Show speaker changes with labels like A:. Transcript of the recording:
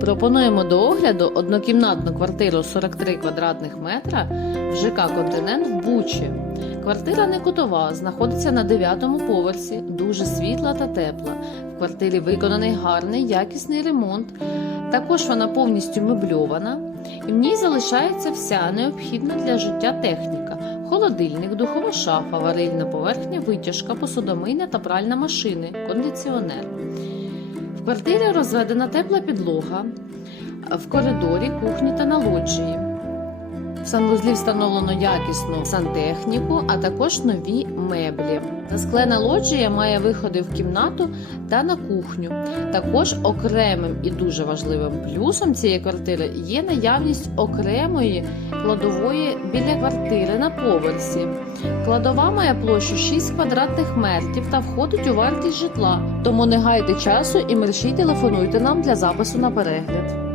A: Пропонуємо до огляду однокімнатну квартиру 43 квадратних метра в ЖК Континент в Бучі. Квартира не кутова, знаходиться на 9 поверсі, дуже світла та тепла. В квартирі виконаний гарний якісний ремонт. Також вона повністю мебльована, і в ній залишається вся необхідна для життя техніка: холодильник, духова шафа, варильна поверхня, витяжка, посудомийня та пральна машини, кондиціонер. Квартирі розведена тепла підлога, в коридорі, кухні та на лоджії. Санвузлі встановлено якісну сантехніку, а також нові меблі. Склена лоджія має виходи в кімнату та на кухню. Також окремим і дуже важливим плюсом цієї квартири є наявність окремої кладової біля квартири на поверсі. Кладова має площу 6 квадратних метрів та входить у вартість житла. Тому не гайте часу і мерщій телефонуйте нам для запису на перегляд.